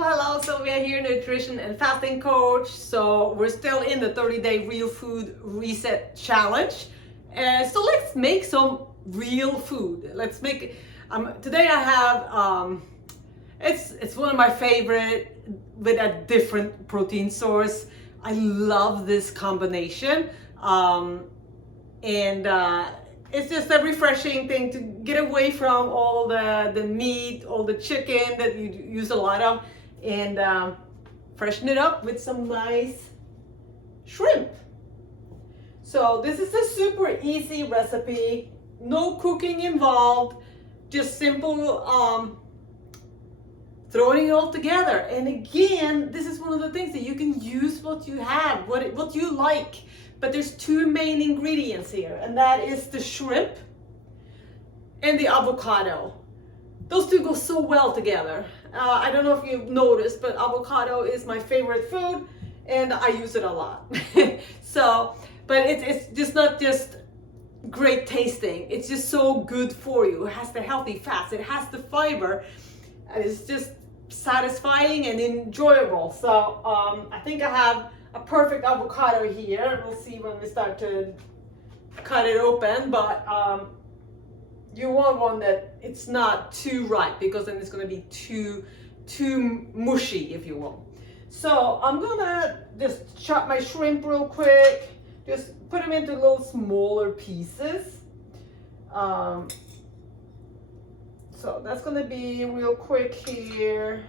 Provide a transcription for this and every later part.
Hello, Sylvia here, nutrition and fasting coach. So we're still in the 30-day real food reset challenge. So let's make some real food. Let's make, today I have, it's one of my favorite with a different protein source. I love this combination. And it's just a refreshing thing to get away from all the meat, all the chicken that you use a lot of, and freshen it up with some nice shrimp. So this is a super easy recipe, no cooking involved, just simple throwing it all together. And again, this is one of the things that you can use what you have, what you like. But there's two main ingredients here, and that is the shrimp and the avocado. Those two go so well together. I don't know if you've noticed, but avocado is my favorite food, and I use it a lot. But it's just not just great tasting. It's just so good for you. It has the healthy fats. It has the fiber. And it's just satisfying and enjoyable. So I think I have a perfect avocado here. We'll see when we start to cut it open, but you want one that it's not too ripe, because then it's going to be too mushy, if you will. So I'm gonna just chop my shrimp real quick, just put them into little smaller pieces. So that's going to be real quick here.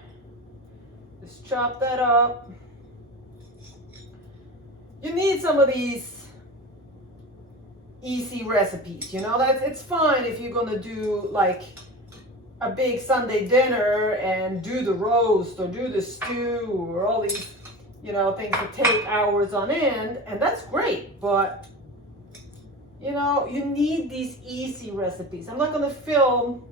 Just chop that up. You need some of these easy recipes, you know, it's fine if you're gonna do like a big Sunday dinner and do the roast or do the stew or all these, you know, things that take hours on end, and that's great, but you know, you need these easy recipes. I'm not gonna film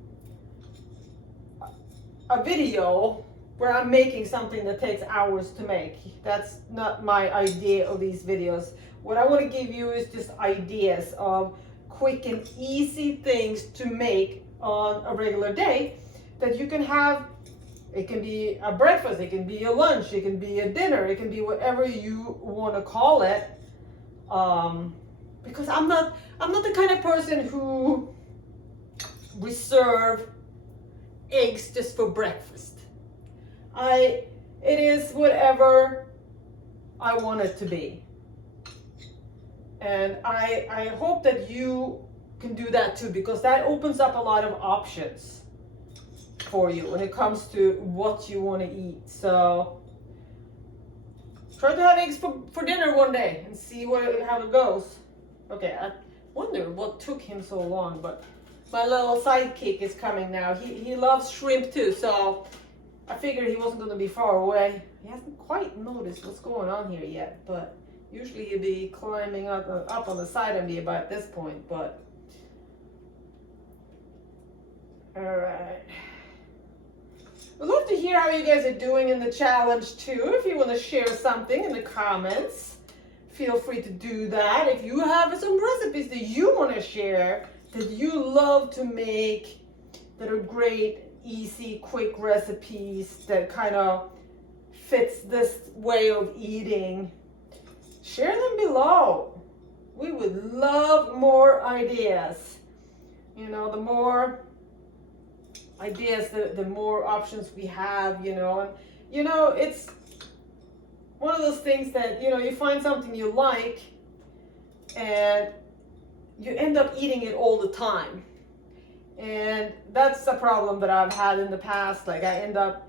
a video where I'm making something that takes hours to make. That's not my idea of these videos. What I want to give you is just ideas of quick and easy things to make on a regular day that you can have. It can be a breakfast, it can be a lunch, it can be a dinner, it can be whatever you want to call it. Because I'm not the kind of person who reserve eggs just for breakfast. It is whatever I want it to be. And I hope that you can do that too, because that opens up a lot of options for you when it comes to what you want to eat. So try to have eggs for dinner one day and see how it goes. Okay, I wonder what took him so long, but my little sidekick is coming now. He loves shrimp too, so I figured he wasn't going to be far away. He hasn't quite noticed what's going on here yet, but usually he'd be climbing up on the side of me about this point, but all right. I'd love to hear how you guys are doing in the challenge too. If you want to share something in the comments, feel free to do that. If you have some recipes that you want to share that you love to make, that are great, easy, quick recipes that kind of fits this way of eating, share them below. We would love more ideas. You know, the more ideas, the more options we have, you know. And you know, it's one of those things that, you know, you find something you like and you end up eating it all the time. And that's a problem that I've had in the past. Like I end up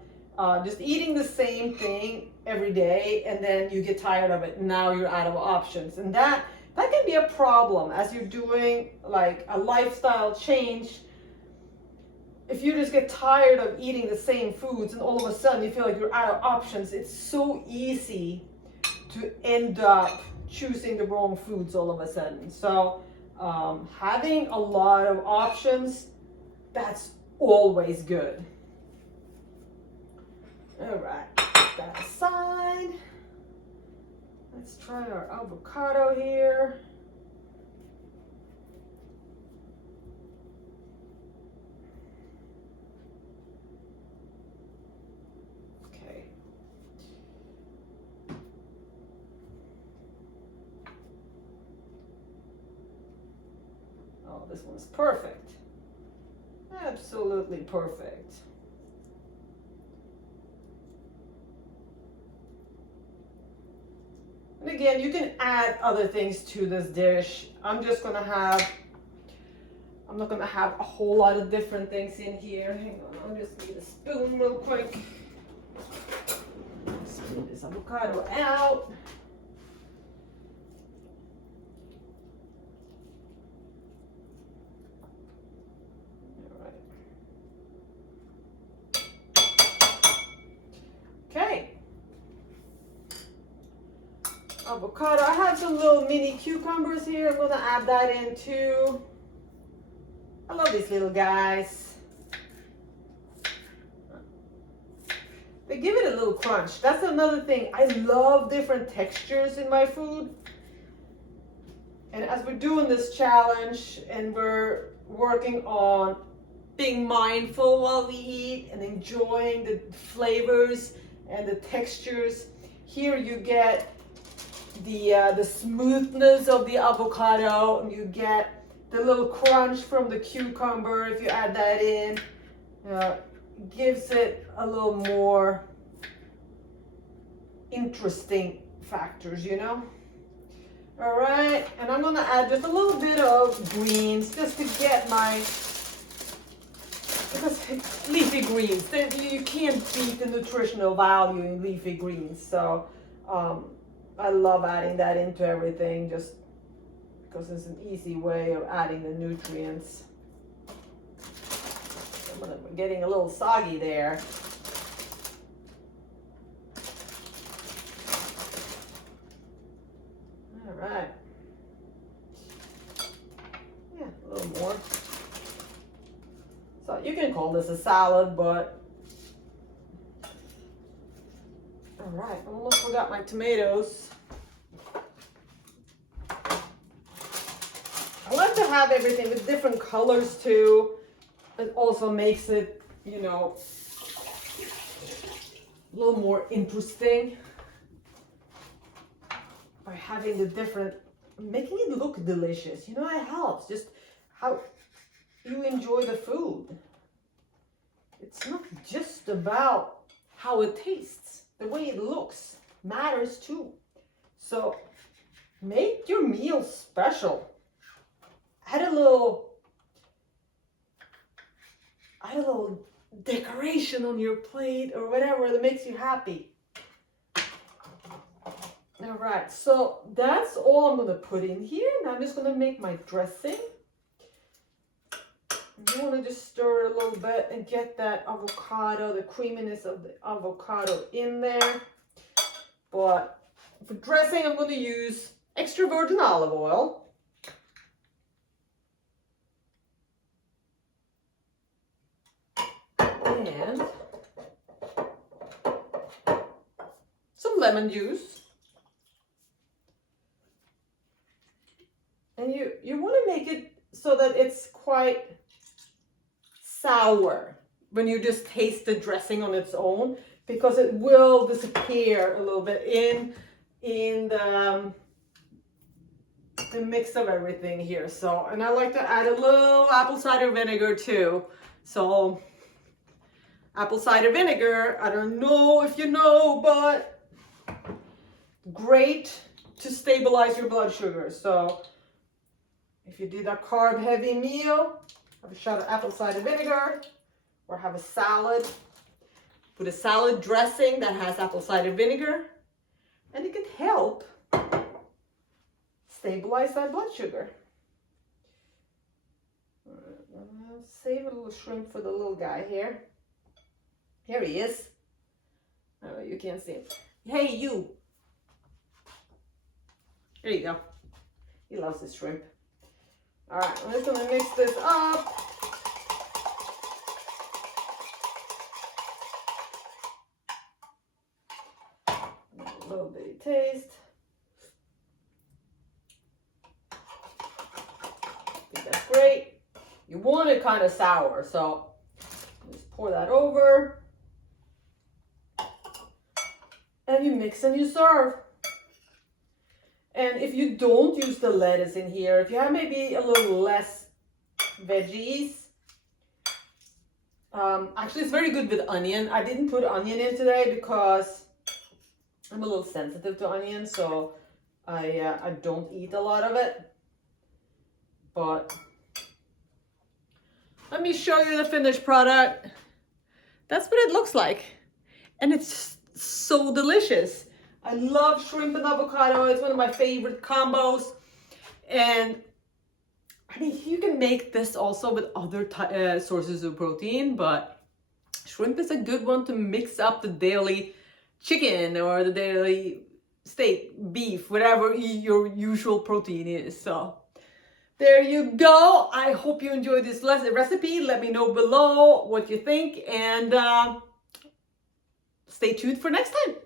just eating the same thing every day, and then you get tired of it and now you're out of options. And that can be a problem as you're doing like a lifestyle change. If you just get tired of eating the same foods and all of a sudden you feel like you're out of options, it's so easy to end up choosing the wrong foods all of a sudden. So having a lot of options, that's always good. All right, put that aside. Let's try our avocado here. Okay, this one's perfect. Absolutely perfect. And again, you can add other things to this dish. I'm not gonna have a whole lot of different things in here. Hang on, I'll just need a spoon real quick. Spin this avocado out. Okay. Avocado. I have some little mini cucumbers here. I'm gonna add that in too. I love these little guys. They give it a little crunch. That's another thing. I love different textures in my food. And as we're doing this challenge and we're working on being mindful while we eat and enjoying the flavors and the textures, here you get the smoothness of the avocado, and you get the little crunch from the cucumber. If you add that in, gives it a little more interesting factors, you know. All right, and I'm gonna add just a little bit of greens just to get because leafy greens, you can't beat the nutritional value in leafy greens. So I love adding that into everything just because it's an easy way of adding the nutrients. I'm getting a little soggy there. All right. Yeah, a little more. So you can call this a salad, but all right. I almost forgot my tomatoes. I like to have everything with different colors too. It also makes it, you know, a little more interesting by having the different, making it look delicious. You know, it helps just how you enjoy the food. It's not just about how it tastes. The way it looks matters too. So make your meal special. Add a little decoration on your plate or whatever that makes you happy. All right, so that's all I'm gonna put in here. Now I'm just gonna make my dressing. You wanna just stir it a little bit and get that avocado, the creaminess of the avocado in there. But for dressing, I'm gonna use extra virgin olive oil. And some lemon juice. And you want to make it so that it's quite sour when you just taste the dressing on its own, because it will disappear a little bit in the mix of everything here. So, and I like to add a little apple cider vinegar too. So apple cider vinegar, I don't know if you know, but great to stabilize your blood sugar. So if you did a carb heavy meal, have a shot of apple cider vinegar, or have a salad, put a salad dressing that has apple cider vinegar, and it can help stabilize that blood sugar. All right, I'll save a little shrimp for the little guy here. Here he is. Oh, you can't see him. Hey, you. There you go. He loves his shrimp. All right, I'm just gonna mix this up. A little bitty taste. I think that's great. You want it kind of sour, so just pour that over. And you mix and you serve. And if you don't use the lettuce in here, if you have maybe a little less veggies. Actually, it's very good with onion. I didn't put onion in today because I'm a little sensitive to onion, so I don't eat a lot of it. But let me show you the finished product. That's what it looks like. And it's so delicious. I love shrimp and avocado. It's one of my favorite combos. And I mean, you can make this also with other sources of protein, but shrimp is a good one to mix up the daily chicken or the daily steak, beef, whatever your usual protein is. So there you go. I hope you enjoyed this recipe. Let me know below what you think, and stay tuned for next time.